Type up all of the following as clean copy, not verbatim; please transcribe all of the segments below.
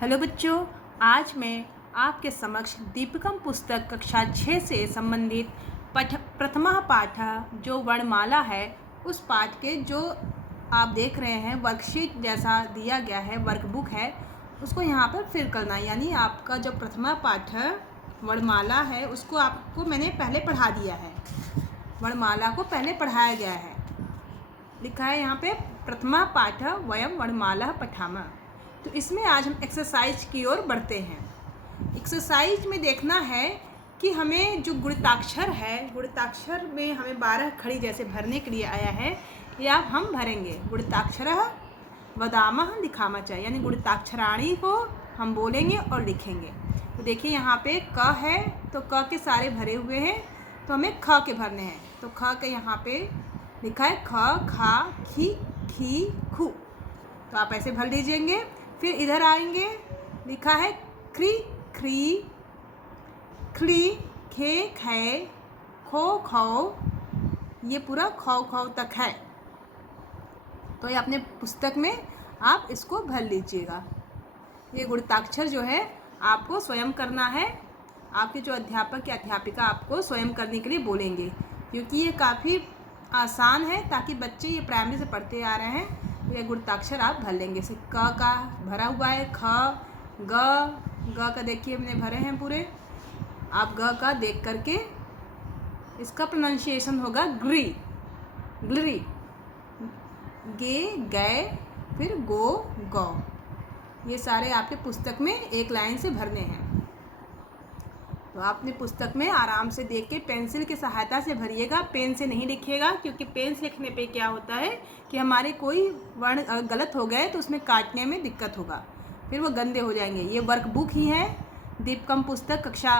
Hello बच्चों, आज मैं आपके समक्ष दीपिकम पुस्तक कक्षा 6 से संबंधित प्रथमा पाठ जो वर्णमाला है उस पाठ के जो आप देख रहे हैं वर्कशीट जैसा दिया गया है, वर्कबुक है, उसको यहाँ पर फिल करना है। यानी आपका जो प्रथमा पाठ वर्णमाला है उसको आपको मैंने पहले पढ़ा दिया है, वर्णमाला को पहले पढ़ाया गया है। लिखा है यहाँ पे प्रथमा पाठ वयम वर्णमाला पठामः। तो इसमें आज हम एक्सरसाइज की ओर बढ़ते हैं। एक्सरसाइज में देखना है कि हमें जो गुणिताक्षर है, गुणिताक्षर में हमें 12 खड़ी जैसे भरने के लिए आया है, या हम भरेंगे गुणिताक्षरः वदामः लिखामः च, यानी गुणिताक्षराणी को हम बोलेंगे और लिखेंगे। तो देखिए यहाँ पे क है तो क के सारे भरे हुए हैं, तो हमें ख के भरने हैं। तो ख के यहाँ पे लिखा है ख खा खी खी खू, तो आप ऐसे भर लीजिएंगे। फिर इधर आएंगे, लिखा है क्री क्री क्री खे खे खो खो, ये पूरा खौ खौ तक है। तो ये अपने पुस्तक में आप इसको भर लीजिएगा। ये गुणिताक्षर जो है आपको स्वयं करना है, आपके जो अध्यापक या अध्यापिका आपको स्वयं करने के लिए बोलेंगे, क्योंकि ये काफ़ी आसान है, ताकि बच्चे ये प्राइमरी से पढ़ते आ रहे हैं। ये गुणिताक्षर आप भर लेंगे। जैसे क का भरा हुआ है, ख ग का देखिए हमने भरे हैं पूरे। आप ग का देख करके इसका प्रोनाउंसिएशन होगा ग्री ग्री, गे गए, फिर गो गौ। ये सारे आपके पुस्तक में एक लाइन से भरने हैं। तो आपने पुस्तक में आराम से देख के पेंसिल की सहायता से भरिएगा, पेन से नहीं लिखिएगा, क्योंकि पेन से लिखने पे क्या होता है कि हमारे कोई वर्ण गलत हो गए तो उसमें काटने में दिक्कत होगा, फिर वो गंदे हो जाएंगे। ये वर्कबुक ही है, दीपिकम पुस्तक कक्षा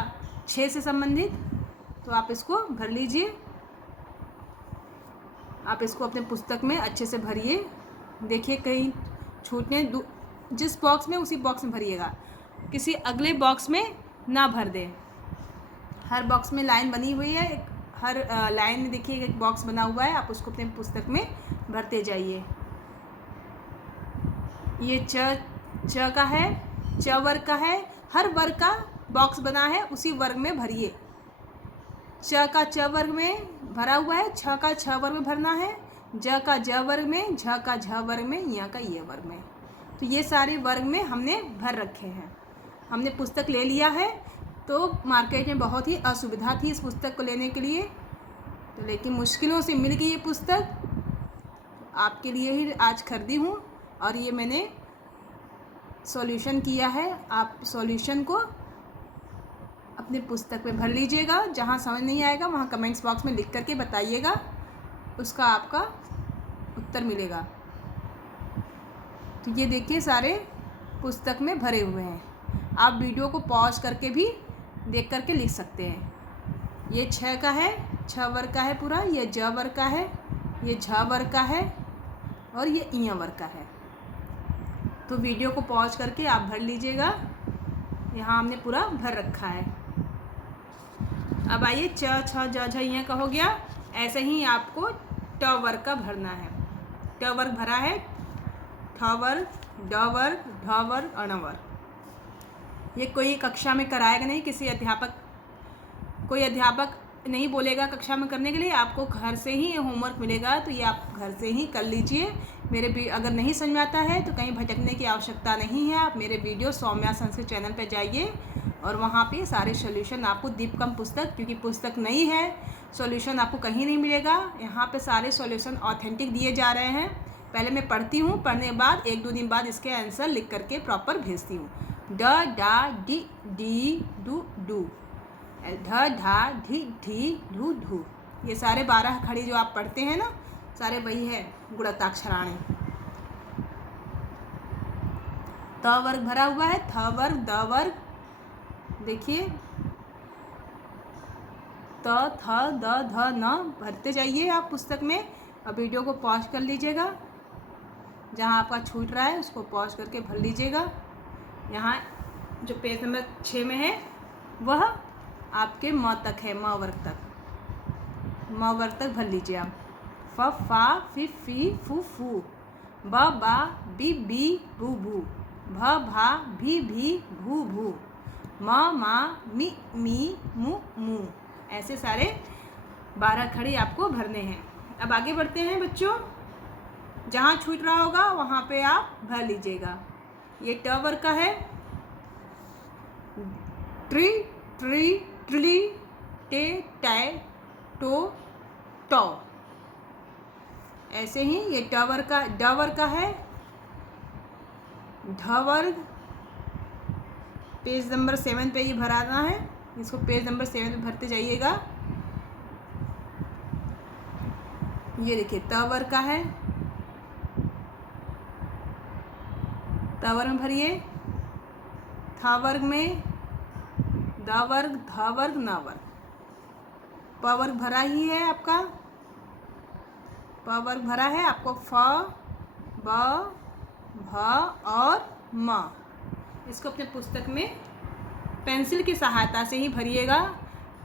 6 से संबंधित। तो आप इसको भर लीजिए, आप इसको अपने पुस्तक में अच्छे से भरिए। देखिए कहीं छूटने, जिस बॉक्स में उसी बॉक्स में भरिएगा, किसी अगले बॉक्स में ना भर दें। हर बॉक्स में लाइन बनी हुई है, हर लाइन में देखिए एक बॉक्स बना हुआ है, आप उसको अपने पुस्तक में भरते जाइए। ये च का है, च वर्ग का है, हर वर्ग का बॉक्स बना है, उसी वर्ग में भरिए। च का च वर्ग में भरा हुआ है, छ का छ वर्ग में भरना है, ज का ज वर्ग में, झ का झ वर्ग में, य का य वर्ग में। तो ये सारे वर्ग में हमने भर रखे हैं। हमने पुस्तक ले लिया है, तो मार्केट में बहुत ही असुविधा थी इस पुस्तक को लेने के लिए, तो लेकिन मुश्किलों से मिल गई ये पुस्तक। आपके लिए ही आज खरीदी हूँ, और ये मैंने सॉल्यूशन किया है। आप सॉल्यूशन को अपने पुस्तक में भर लीजिएगा। जहाँ समझ नहीं आएगा वहाँ कमेंट्स बॉक्स में लिख करके बताइएगा, उसका आपका उत्तर मिलेगा। तो ये देखिए सारे पुस्तक में भरे हुए हैं। आप वीडियो को पॉज करके भी देख करके लिख सकते हैं। ये छ का है, छ वर्ग का है पूरा, ये ज वर्ग का है, ये झ वर्ग का है, और ये इ वर्ग का है। तो वीडियो को पॉज करके आप भर लीजिएगा। यहाँ हमने पूरा भर रखा है। अब आइए च छ ज झ इ का हो गया। ऐसे ही आपको ट वर्ग का भरना है। ट वर्ग भरा है, ठ वर्ग, ड वर्ग, ढ वर्ग, अण वर्ग। ये कोई कक्षा में कराएगा नहीं, कोई अध्यापक नहीं बोलेगा कक्षा में करने के लिए, आपको घर से ही होमवर्क मिलेगा। तो ये आप घर से ही कर लीजिए। मेरे भी अगर नहीं समझ में आता है तो कहीं भटकने की आवश्यकता नहीं है। आप मेरे वीडियो सौम्या संस्कृत चैनल पर जाइए, और वहाँ पे सारे सॉल्यूशन आपको दीपिकम पुस्तक, क्योंकि पुस्तक नई है, सॉल्यूशन आपको कहीं नहीं मिलेगा। यहाँ पे सारे सॉल्यूशन ऑथेंटिक दिए जा रहे हैं। पहले मैं पढ़ती हूँ, पढ़ने के बाद 1-2 दिन बाद इसके आंसर लिख करके प्रॉपर भेजती हूँ। ड डा डी डी डू डू, ढ ढा ढी ढी ढू ढू। ये सारे 12 खड़ी जो आप पढ़ते हैं ना, सारे वही है गुणिताक्षराणी। त वर्ग भरा हुआ है, थ वर्ग, द वर्ग, देखिए त थ द ध न भरते जाइए आप पुस्तक में। अब वीडियो को पॉज कर लीजिएगा, जहाँ आपका छूट रहा है उसको पॉज करके भर लीजिएगा। यहाँ जो पेज नंबर 6 में है वह आपके म तक है, म वर्ग तक, म वर्ग तक भर लीजिए आप। फ फा फी फी फू फू, ब बा बी बी बू बू, भ भा भी भू भू, म मा मी मी मु मू। ऐसे सारे 12 खड़ी आपको भरने हैं। अब आगे बढ़ते हैं बच्चों, जहाँ छूट रहा होगा वहाँ पे आप भर लीजिएगा। ये ट वर्ग का है, ट्री ट्री ट्रिली टे टै टो टौ। ऐसे ही ये ड वर्ग का है, ढ वर्ग। पेज नंबर 7 पे ये भराना है, इसको पेज नंबर 7 पे भरते जाइएगा। ये देखिए त वर्ग का है, त वर्ग में भरिए। थ वर्ग में द वर्ग, ध वर्ग, न वर्ग। प वर्ग भरा ही है आपका, प वर्ग भरा है आपको। फ ब भ और म। इसको अपने पुस्तक में पेंसिल की सहायता से ही भरिएगा।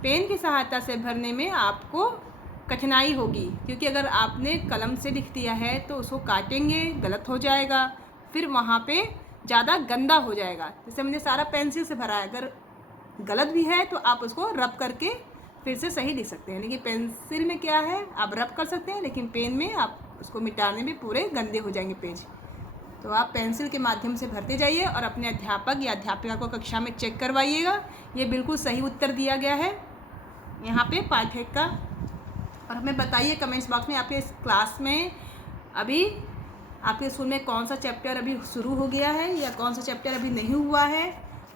पेन की सहायता से भरने में आपको कठिनाई होगी, क्योंकि अगर आपने कलम से लिख दिया है तो उसको काटेंगे, गलत हो जाएगा, फिर वहाँ पे ज़्यादा गंदा हो जाएगा। जैसे हमने सारा पेंसिल से भरा है, अगर गलत भी है तो आप उसको रब करके फिर से सही लिख सकते हैं। लेकिन पेंसिल में क्या है, आप रब कर सकते हैं, लेकिन पेन में आप उसको मिटाने में पूरे गंदे हो जाएंगे पेज। तो आप पेंसिल के माध्यम से भरते जाइए और अपने अध्यापक या अध्यापिका को कक्षा में चेक करवाइएगा। ये बिल्कुल सही उत्तर दिया गया है यहाँ पे पाठ 1 का। और हमें बताइए कमेंट्स बॉक्स में, आपके इस क्लास में अभी आपके स्कूल में कौन सा चैप्टर अभी शुरू हो गया है या कौन सा चैप्टर अभी नहीं हुआ है,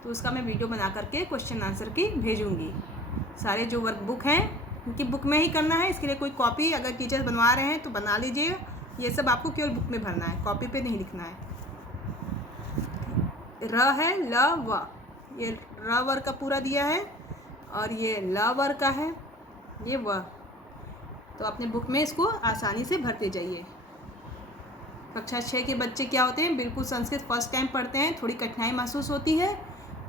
तो उसका मैं वीडियो बना करके क्वेश्चन आंसर की भेजूँगी। सारे जो वर्क बुक हैं उनकी बुक में ही करना है, इसके लिए कोई कॉपी अगर टीचर्स बनवा रहे हैं तो बना लीजिए। ये सब आपको केवल बुक में भरना है, कॉपी पे नहीं लिखना है। र है ल व, ये र वर्ग का पूरा दिया है और ये ल वर्ग का है, ये व। तो अपने बुक में इसको आसानी से भरते जाइए। कक्षा 6 के बच्चे क्या होते हैं, बिल्कुल संस्कृत फर्स्ट टाइम पढ़ते हैं, थोड़ी कठिनाई महसूस होती है,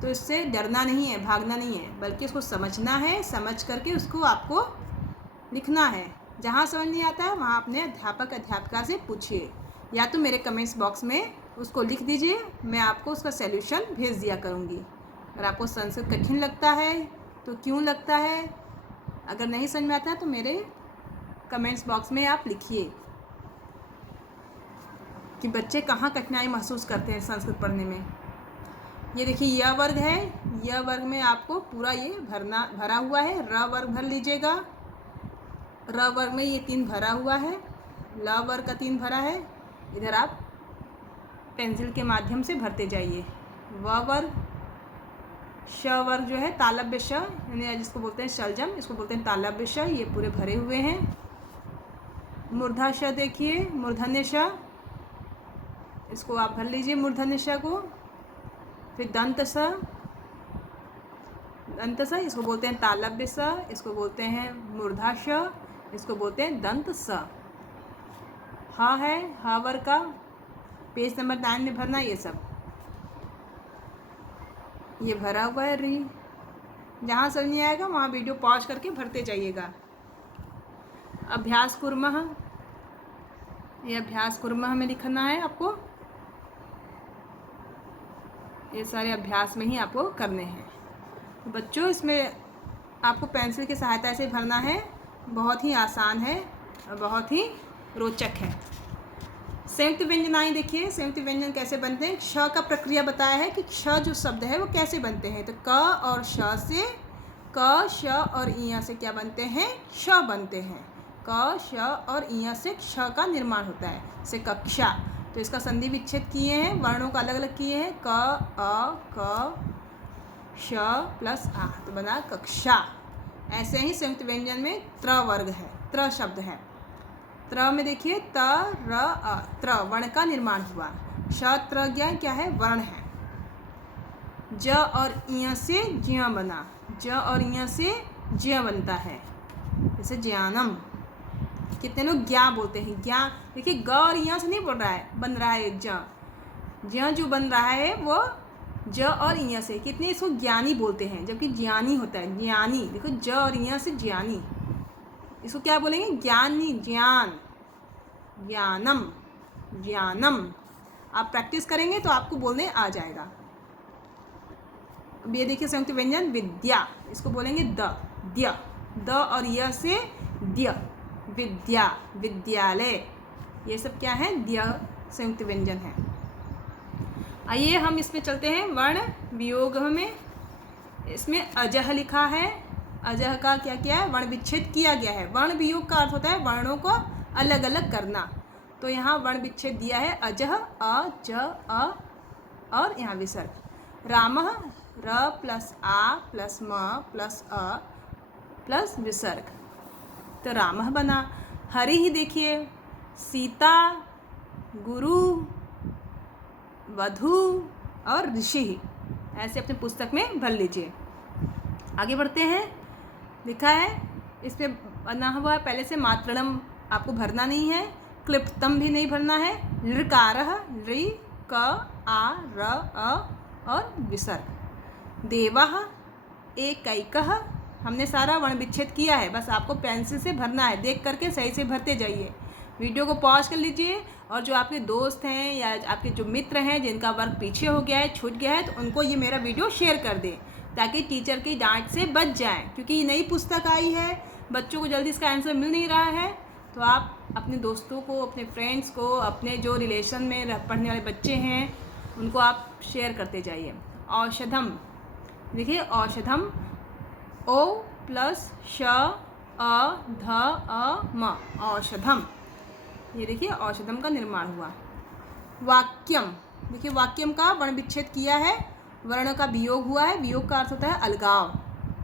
तो इससे डरना नहीं है, भागना नहीं है, बल्कि उसको समझना है। समझ करके उसको आपको लिखना है। जहाँ समझ नहीं आता है वहाँ अपने अध्यापक अध्यापिका से पूछिए, या तो मेरे कमेंट्स बॉक्स में उसको लिख दीजिए, मैं आपको उसका सॉल्यूशन भेज दिया करूँगी। अगर आपको संस्कृत कठिन लगता है तो क्यों लगता है, अगर नहीं समझ में आता है तो मेरे कमेंट्स बॉक्स में आप लिखिए कि बच्चे कहाँ कठिनाई महसूस करते हैं संस्कृत पढ़ने में। ये देखिए य वर्ग है, य वर्ग में आपको पूरा ये भरा हुआ है। र वर्ग भर लीजिएगा, र वर्ग में ये 3 भरा हुआ है, ल वर्ग का 3 भरा है। इधर आप पेंसिल के माध्यम से भरते जाइए। व वर्ग, श वर्ग जो है तालव्य श, यानी जिसको बोलते हैं शलजम, इसको बोलते हैं तालव्य श, ये पूरे भरे हुए हैं। मूर्धा श देखिए, मूर्धन्य श, इसको आप भर लीजिए मूर्धन्य श को। फिर दंत स, दंत स इसको बोलते हैं तालव्य स, इसको बोलते हैं मूर्धा श, इसको बोलते हैं दंत स। ह है, ह वर्ग का, पेज नंबर 9 में भरना ये सब। ये भरा हुआ है री। जहाँ समझ नहीं आएगा वहाँ वीडियो पॉज करके भरते जाइएगा। अभ्यास कुर्मः, ये अभ्यास कुर्मः में लिखना है आपको। ये सारे अभ्यास में ही आपको करने हैं। तो बच्चों इसमें आपको पेंसिल की सहायता से भरना है, बहुत ही आसान है और बहुत ही रोचक है। संयुक्त व्यंजनाएं देखिए, संयुक्त व्यंजन कैसे बनते हैं। श का प्रक्रिया बताया है कि श जो शब्द है वो कैसे बनते हैं। तो क और श से, क श और इया से क्या बनते हैं, श बनते हैं। क श और इया से श का निर्माण होता है, जैसे कक्षा। तो इसका संधि विच्छेद किए हैं, वर्णों का अलग अलग किए हैं, क अ क श प्लस आ, तो बना कक्षा। ऐसे ही संयुक्त व्यंजन में त्र वर्ग है, त्र शब्द है। त्र में देखिए त र अ, त्र वर्ण का निर्माण हुआ। श त्र ज्ञ क्या है, वर्ण है। ज और इय से ज्य बना, ज और इय से ज्य बनता है, जैसे ज्ञानम। कितने लोग ज्ञा बोलते हैं, ज्ञा। देखिए ग और इय से नहीं बोल रहा है, बन रहा है ज। ज जो बन रहा है वो ज और इय से। कितने इसको ज्ञानी बोलते हैं, जबकि ज्ञानी होता है, ज्ञानी। देखो ज और इय से ज्ञानी, इसको क्या बोलेंगे, ज्ञानी, ज्ञान, ज्ञानम, ज्ञानम। आप प्रैक्टिस करेंगे तो आपको बोलने आ जाएगा। अब ये देखिए संयुक्त व्यंजन विद्या, इसको बोलेंगे द, द्य, द और य से द्य, विद्या, विद्यालय, ये सब क्या है, द्य संयुक्त व्यंजन है। आइए हम इसमें चलते हैं वर्ण वियोग में। इसमें अजह लिखा है, अजह का क्या किया है, वर्ण विच्छेद किया गया है। वर्ण वियोग का अर्थ होता है वर्णों को अलग अलग करना, तो यहाँ वर्ण विच्छेद दिया है अजह, अ, ज, अ और यहाँ विसर्ग। रामः, र प्लस आ प्लस म प्लस अ प्लस विसर्ग, तो रामः बना। हरि ही देखिए, सीता, गुरु, वधु और ऋषि, ऐसे अपने पुस्तक में भर लीजिए। आगे बढ़ते हैं। लिखा है इसमें बना हुआ पहले से मात्रणम आपको भरना नहीं है, क्लिप्तम भी नहीं भरना है। लृकारः, ऋ, क, आ, र, अ और विसर्ग। देवः, एकैकः, हमने सारा वर्ण विच्छेद किया है, बस आपको पेंसिल से भरना है, देख करके सही से भरते जाइए। वीडियो को पॉज कर लीजिए और जो आपके दोस्त हैं या आपके जो मित्र हैं जिनका वर्क पीछे हो गया है, छूट गया है, तो उनको ये मेरा वीडियो शेयर कर दें ताकि टीचर की डांट से बच जाएं, क्योंकि ये नई पुस्तक आई है, बच्चों को जल्दी इसका आंसर मिल नहीं रहा है। तो आप अपने दोस्तों को, अपने फ्रेंड्स को, अपने जो रिलेशन में पढ़ने वाले बच्चे हैं उनको आप शेयर करते जाइए। औषधम, देखिए औषधम, ओ प्लस श, अ, ध, अ, म, औषधम, ये देखिए औषधम का निर्माण हुआ। वाक्यम, देखिए वाक्यम का वर्ण विच्छेद किया है, वर्ण का वियोग हुआ है। वियोग का अर्थ होता है अलगाव,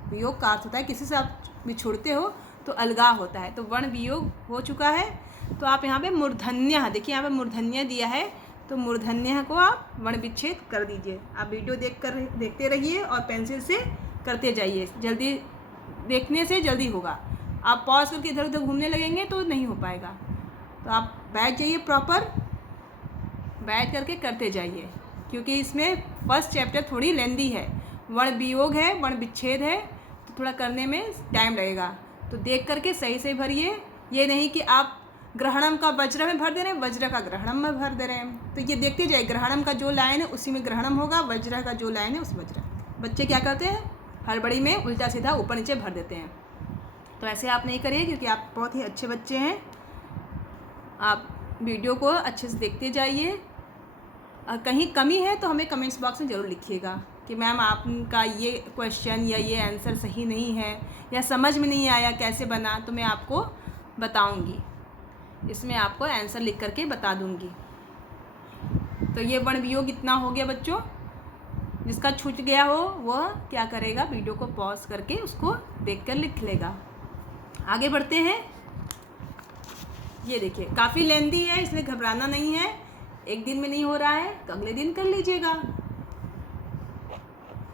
वियोग का अर्थ होता है किसी से आप बिछुड़ते हो तो अलगाव होता है, तो वर्ण वियोग हो चुका है। तो आप यहाँ पे मूर्धन्य, देखिए यहाँ पे मूर्धन्य दिया है, तो मूर्धन्य को आप वर्ण विच्छेद कर दीजिए। आप वीडियो देखते रहिए और पेंसिल से करते जाइए, जल्दी देखने से जल्दी होगा। आप पॉज करके इधर उधर घूमने लगेंगे तो नहीं हो पाएगा। तो आप बैठ जाइए, प्रॉपर बैठ करके करते जाइए, क्योंकि इसमें फर्स्ट चैप्टर थोड़ी लेंदी है, वर्ण वियोग है, वर्ण विच्छेद है, तो थोड़ा करने में टाइम लगेगा। तो देख करके सही से भरिए, ये नहीं कि आप ग्रहणम का वज्र में भर दे रहे हैं, वज्र का ग्रहणम में भर दे रहे हैं। तो ये देखते जाइए, ग्रहणम का जो लाइन है उसी में ग्रहणम होगा, वज्र का जो लाइन है उस वज्र। बच्चे क्या करते हैं, हड़बड़ी में उल्टा सीधा ऊपर नीचे भर देते हैं, तो ऐसे आप नहीं करिए, क्योंकि आप बहुत ही अच्छे बच्चे हैं। आप वीडियो को अच्छे से देखते जाइए, कहीं कमी है तो हमें कमेंट्स बॉक्स में ज़रूर लिखिएगा कि मैम आपका ये क्वेश्चन या ये आंसर सही नहीं है या समझ में नहीं आया कैसे बना, तो मैं आपको बताऊंगी, इसमें आपको आंसर लिख करके बता दूंगी। तो ये वर्ण वियोग इतना हो गया बच्चों, जिसका छूट गया हो वह क्या करेगा, वीडियो को पॉज करके उसको देखकर लिख लेगा। आगे बढ़ते हैं। ये देखिए काफ़ी लेंदी है, इसलिए घबराना नहीं है। एक दिन में नहीं हो रहा है तो अगले दिन कर लीजिएगा,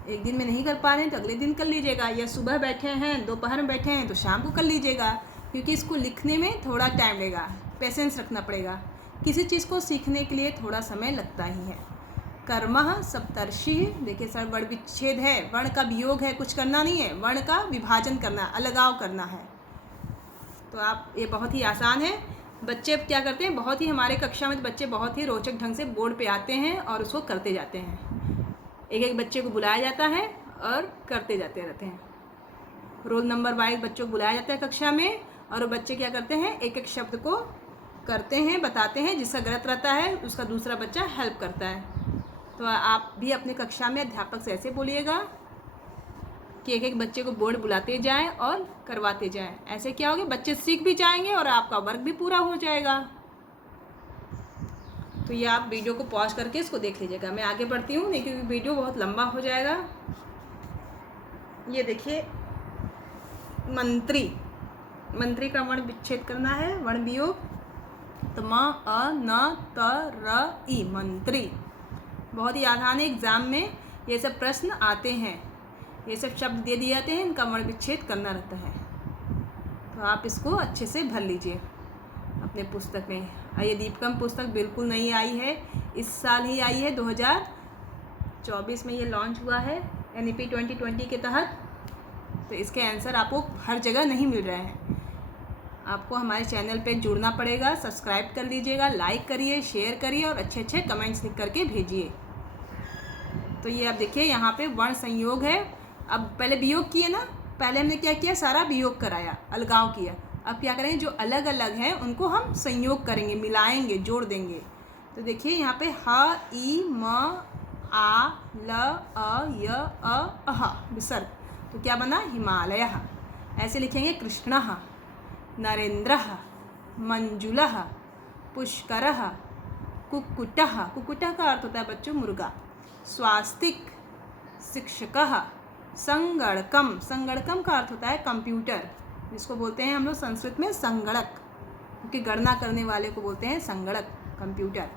एक दिन में नहीं कर पा रहे हैं तो अगले दिन कर लीजिएगा, या सुबह बैठे हैं, दोपहर में बैठे हैं तो शाम को कर लीजिएगा, क्योंकि इसको लिखने में थोड़ा टाइम लगेगा, पेशेंस रखना पड़ेगा। किसी चीज़ को सीखने के लिए थोड़ा समय लगता ही है। कर्मः सप्तर्षि, देखिए सर वर्ण विच्छेद है, वर्ण का वियोग है, कुछ करना नहीं है, वर्ण का विभाजन करना, अलगाव करना है। तो आप ये बहुत ही आसान है। बच्चे क्या करते हैं, बहुत ही हमारे कक्षा में तो बच्चे बहुत ही रोचक ढंग से बोर्ड पे आते हैं और उसको करते जाते हैं। एक एक बच्चे को बुलाया जाता है और करते जाते रहते हैं। रोल नंबर वाइज बच्चों को बुलाया जाता है कक्षा में, और वो बच्चे क्या करते हैं, एक एक शब्द को करते हैं, बताते हैं, जिसका गलत रहता है उसका दूसरा बच्चा हेल्प करता है। तो आप भी अपने कक्षा में अध्यापक से ऐसे बोलिएगा कि एक एक बच्चे को बोर्ड बुलाते जाएं और करवाते जाएं। ऐसे क्या होगा, बच्चे सीख भी जाएंगे और आपका वर्क भी पूरा हो जाएगा। तो ये आप वीडियो को पॉज करके इसको देख लीजिएगा। मैं आगे बढ़ती हूँ, नहीं क्योंकि वीडियो बहुत लंबा हो जाएगा। ये देखिए मंत्री, मंत्री का वर्ण विच्छेद करना है, वर्ण वियोग, तो म, अ, न, त, र, ई, मंत्री। बहुत ही आसान है, एग्जाम में ये सब प्रश्न आते हैं, ये सब शब्द दे दिए जाते हैं, इनका वर्ण विच्छेद करना रहता है। तो आप इसको अच्छे से भर लीजिए अपने पुस्तक में। ये दीपकम पुस्तक बिल्कुल नई आई है, इस साल ही आई है, 2024 में ये लॉन्च हुआ है NEP 2020 के तहत। तो इसके आंसर आपको हर जगह नहीं मिल रहे हैं। आपको हमारे चैनल पे जुड़ना पड़ेगा, सब्सक्राइब कर लीजिएगा, लाइक करिए, शेयर करिए और अच्छे अच्छे कमेंट्स लिख करके भेजिए। तो ये आप देखिए यहाँ पे वर्ण संयोग है। अब पहले वियोग किए ना, पहले हमने क्या किया, सारा वियोग कराया, अलगाव किया। अब क्या करेंगे, जो अलग अलग हैं उनको हम संयोग करेंगे, मिलाएंगे, जोड़ देंगे। तो देखिए यहाँ पे ह, ई, म, आ, ल, अ, य, अ, अह विसर्ग, तो क्या बना, हिमालय। ऐसे लिखेंगे कृष्ण, नरेंद्र, मंजुल, पुष्कर, कुक्कुट। कुक्कुट का अर्थ होता है बच्चों मुर्गा। स्वास्तिक, शिक्षक, संगणकम। संगणकम का अर्थ होता है कंप्यूटर, जिसको बोलते हैं हम लोग संस्कृत में संगणक, क्योंकि गणना करने वाले को बोलते हैं संगणक, कंप्यूटर।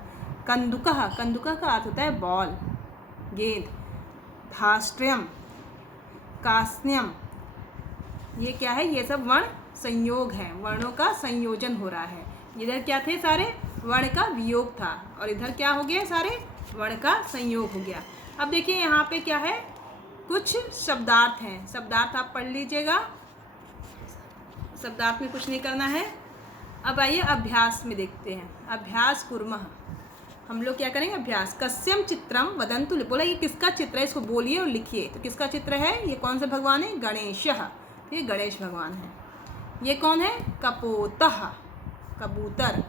कंदुक, कंदुक का अर्थ होता है बॉल, गेंद। धाष्ट्र्यम, कास्न्यम, ये क्या है, ये सब वर्ण संयोग है, वर्णों का संयोजन हो रहा है। इधर क्या थे, सारे वर्ण का वियोग था, और इधर क्या हो गया, सारे वर्ण का संयोग हो गया। अब देखिए यहाँ पे क्या है, कुछ शब्दार्थ हैं। शब्दार्थ आप पढ़ लीजिएगा, शब्दार्थ में कुछ नहीं करना है। अब आइए अभ्यास में देखते हैं। अभ्यास कुर्मः, हम लोग क्या करेंगे, अभ्यास। कस्यम चित्रम वदन्तु, बोला ये किसका चित्र है, इसको बोलिए और लिखिए। तो किसका चित्र है, ये कौन सा भगवान है, गणेश। ये गणेश भगवान है। ये कौन है, कपोतः, कबूतर,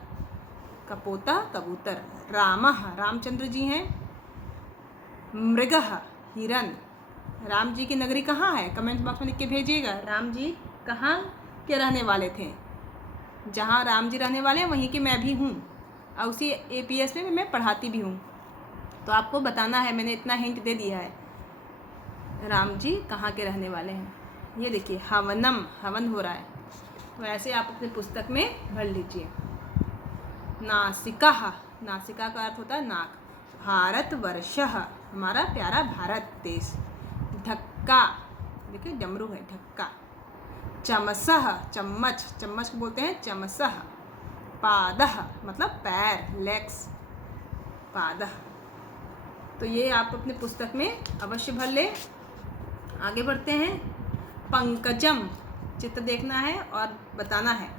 कपोतः कबूतर। रामः, रामचंद्र जी हैं। मृगः, हिरन। राम जी की नगरी कहाँ है, कमेंट बॉक्स में लिख के भेजिएगा। राम जी कहाँ के रहने वाले थे, जहाँ राम जी रहने वाले हैं वहीं के मैं भी हूँ, और उसी APS में मैं पढ़ाती भी हूँ। तो आपको बताना है, मैंने इतना हिंट दे दिया है, राम जी कहाँ के रहने वाले हैं। ये देखिए हवनम, हवन हो रहा है, वैसे आप अपनी पुस्तक में भर लीजिए। नासिका, नासिका का अर्थ होता है नाक। भारतवर्ष, हमारा प्यारा भारत देश। ढक्का, देखिए डमरू है, ढक्का। चमसः, चम्मच, चम्मच को बोलते हैं चमसः। पादः मतलब पैर, लेग्स, पादः। तो ये आप अपने पुस्तक में अवश्य भर ले। आगे बढ़ते हैं। पंकजम, चित्र देखना है और बताना है,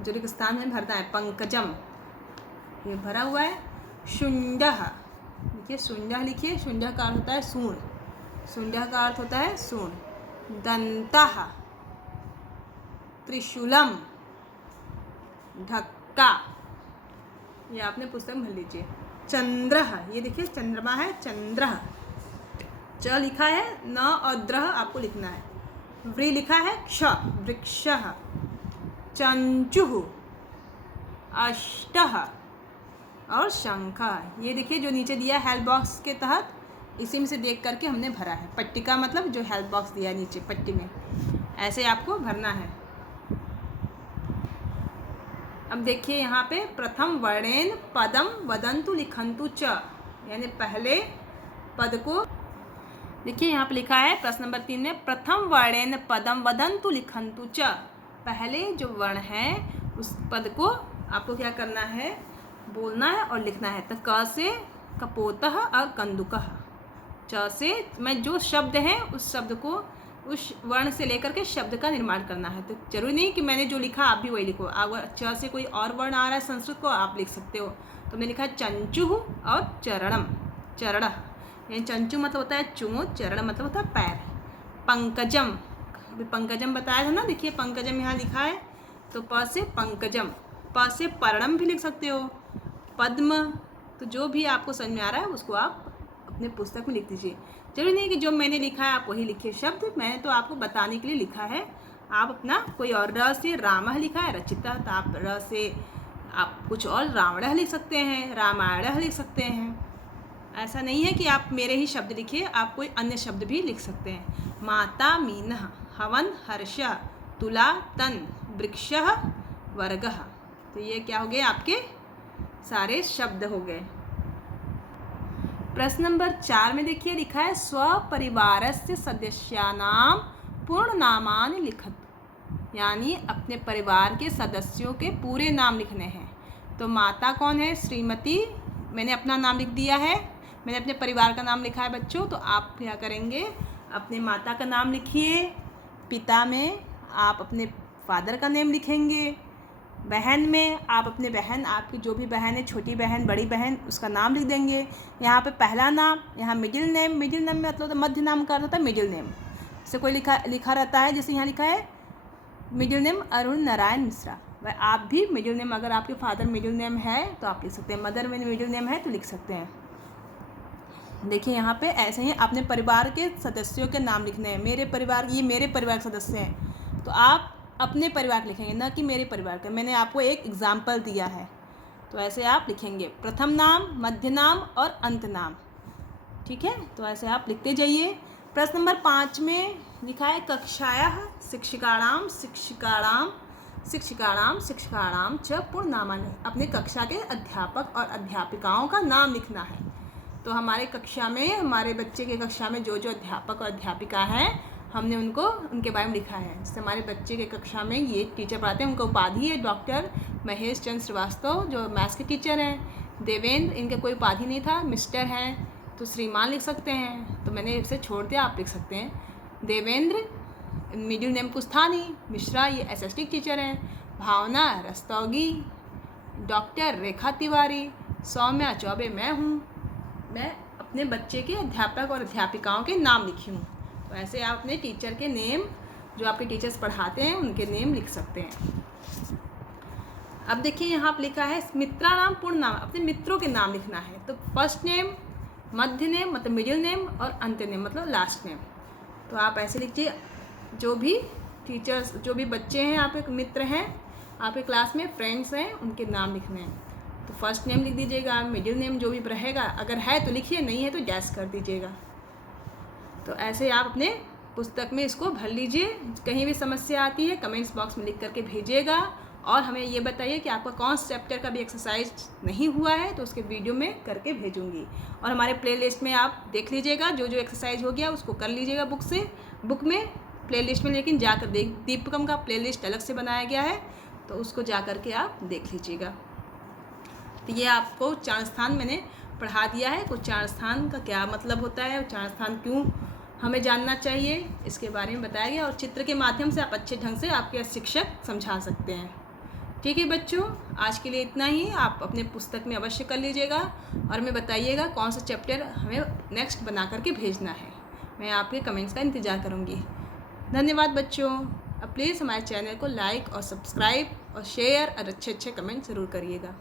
जो रिक्त स्थान में भरना है। पंकजम, ये भरा हुआ है। शुंडः, देखिए शुंडः लिखिए, शुंडः का अर्थ होता है सूंड, शुंडः का अर्थ होता है सूंड। दंतः, त्रिशूलम, ढक्का, ये आपने पुस्तक में भर लीजिए। चंद्रः, ये देखिए चंद्रमा है, चंद्रः, च लिखा है, न और द्रह आपको लिखना है। व्री लिखा है, क्ष, वृक्षः। चंचुः, अष्टः और शंख। ये देखिए जो नीचे दिया है हेल्प बॉक्स के तहत, इसी में से देख करके हमने भरा है। पट्टिका मतलब जो हेल्प बॉक्स दिया है नीचे पट्टी में, ऐसे आपको भरना है। अब देखिए यहाँ पे प्रथम वर्णेन पदम वदन्तु लिखन्तु च, यानी पहले पद को देखिए यहाँ पे लिखा है प्रश्न नंबर 3 में, प्रथम वर्णेन पदम वदन्तु लिखन्तु च, पहले जो वर्ण है उस पद को आपको क्या करना है, बोलना है और लिखना है। तो क से कपोतः और कंदुकः, च से मैं जो शब्द है उस शब्द को, उस वर्ण से लेकर के शब्द का निर्माण करना है। तो जरूरी नहीं कि मैंने जो लिखा आप भी वही लिखो, अगर च से कोई और वर्ण आ रहा है संस्कृत को आप लिख सकते हो। तो मैंने लिखा है चंचुः और चरणम, चरण, यानी चंचु मतलब होता है चोंच, चरण मतलब होता है पैर। पंकजम, अभी पंकजम बताया था ना, देखिए पंकजम यहाँ लिखा है, तो प से पंकजम, प से पर्णम भी लिख सकते हो, पद्म। तो जो भी आपको समझ में आ रहा है उसको आप अपने पुस्तक में लिख दीजिए। जरूरी नहीं कि जो मैंने लिखा है आप वही लिखिए शब्द, मैंने तो आपको बताने के लिए लिखा है। आप अपना कोई और, र से रामः लिखा है रचिता, तो आप र से आप कुछ और रावणः लिख सकते हैं, रामायणः लिख सकते हैं। ऐसा नहीं है कि आप मेरे ही शब्द लिखिए, आप कोई अन्य शब्द भी लिख सकते हैं। माता मीनः, हवन हर्ष, तुला तन, वृक्षः वर्गः। तो ये क्या हो गए, आपके सारे शब्द हो गए। प्रश्न नंबर 4 में देखिए लिखा है, स्वपरिवारस्य सदस्यानां पूर्णनामानि लिखतु, यानी अपने परिवार के सदस्यों के पूरे नाम लिखने हैं। तो माता कौन है, श्रीमती, मैंने अपना नाम लिख दिया है, मैंने अपने परिवार का नाम लिखा है बच्चों। तो आप क्या करेंगे, अपने माता का नाम लिखिए। पिता में आप अपने फादर का नेम लिखेंगे। बहन में आप अपने बहन, आपकी जो भी बहन है, छोटी बहन, बड़ी बहन, उसका नाम लिख देंगे। यहाँ पे पहला नाम, यहाँ मिडिल नेम में मतलब होता है मध्य नाम का अर्थ होता है मिडिल नेम। जैसे कोई लिखा रहता है, जैसे यहाँ लिखा है मिडिल नेम अरुण नारायण मिश्रा। वह आप भी मिडिल नेम, अगर आपके फादर मिडिल नेम है तो आप लिख सकते हैं, मदर में मिडिल नेम है तो लिख सकते हैं। देखिए यहाँ पे ऐसे ही अपने परिवार के सदस्यों के नाम लिखने हैं। मेरे परिवार के सदस्य हैं, तो आप अपने परिवार के लिखेंगे, ना कि मेरे परिवार के। मैंने आपको एक एग्जाम्पल दिया है, तो ऐसे आप लिखेंगे, प्रथम नाम, मध्य नाम और अंत नाम। ठीक है, तो ऐसे आप लिखते जाइए। प्रश्न नंबर 5 में लिखा है कक्षायाः शिक्षिकाणां च पूर्णनामानि। अपने कक्षा के अध्यापक और अध्यापिकाओं का नाम लिखना है। तो हमारे कक्षा में, हमारे बच्चे के कक्षा में जो अध्यापक और अध्यापिका हैं, हमने उनके बारे में लिखा है। जैसे हमारे बच्चे के कक्षा में ये टीचर पढ़ाते हैं, उनका उपाधि है डॉक्टर महेश चंद्र श्रीवास्तव, जो मैथ्स के टीचर हैं। देवेंद्र, इनके कोई उपाधि नहीं था, मिस्टर हैं, तो श्रीमान लिख सकते हैं। तो मैंने इसे छोड़ दिया, आप लिख सकते हैं देवेंद्र, मिडिल नेम कुछ था नहीं। मिश्रा, ये एसएसटी टीचर हैं। भावना रस्तोगी, डॉक्टर रेखा तिवारी, सौम्या चौबे मैं हूँ। मैं अपने बच्चे के अध्यापक और अध्यापिकाओं के नाम लिखी हूँ। तो ऐसे आप अपने टीचर के नेम, जो आपके टीचर्स पढ़ाते हैं, उनके नेम लिख सकते हैं। अब देखिए यहाँ पर लिखा है मित्राणाम पूर्ण नाम। अपने मित्रों के नाम लिखना है। तो फर्स्ट नेम, मध्य नेम मतलब मिडिल नेम, और अंत नेम मतलब लास्ट नेम। तो आप ऐसे लिखिए, जो भी टीचर्स, जो भी बच्चे हैं, आपके मित्र हैं, आपके क्लास में फ्रेंड्स हैं, उनके नाम लिखने हैं। तो फर्स्ट नेम लिख दीजिएगा, मिडिल नेम जो भी रहेगा, अगर है तो लिखिए, नहीं है तो डैश कर दीजिएगा। तो ऐसे आप अपने पुस्तक में इसको भर लीजिए। कहीं भी समस्या आती है कमेंट्स बॉक्स में लिख करके भेजिएगा, और हमें ये बताइए कि आपका कौन से चैप्टर का भी एक्सरसाइज नहीं हुआ है, तो उसके वीडियो में करके भेजूँगी। और हमारे प्लेलिस्ट में आप देख लीजिएगा, जो एक्सरसाइज हो गया उसको कर लीजिएगा बुक में, प्लेलिस्ट में। लेकिन जाकर दीपकम का प्लेलिस्ट अलग से बनाया गया है, तो उसको जा कर के आप देख लीजिएगा। तो ये आपको उच्चारण स्थान मैंने पढ़ा दिया है। उच्चारण स्थान का क्या मतलब होता है, उच्चारण स्थान क्यों हमें जानना चाहिए, इसके बारे में बताया गया। और चित्र के माध्यम से आप अच्छे ढंग से आपके शिक्षक समझा सकते हैं। ठीक है बच्चों, आज के लिए इतना ही। आप अपने पुस्तक में अवश्य कर लीजिएगा, और हमें बताइएगा कौन सा चैप्टर हमें नेक्स्ट बना करके भेजना है। मैं आपके कमेंट्स का इंतज़ार करूँगी। धन्यवाद बच्चों। अब प्लीज़ हमारे चैनल को लाइक और सब्सक्राइब और शेयर और अच्छे कमेंट ज़रूर करिएगा।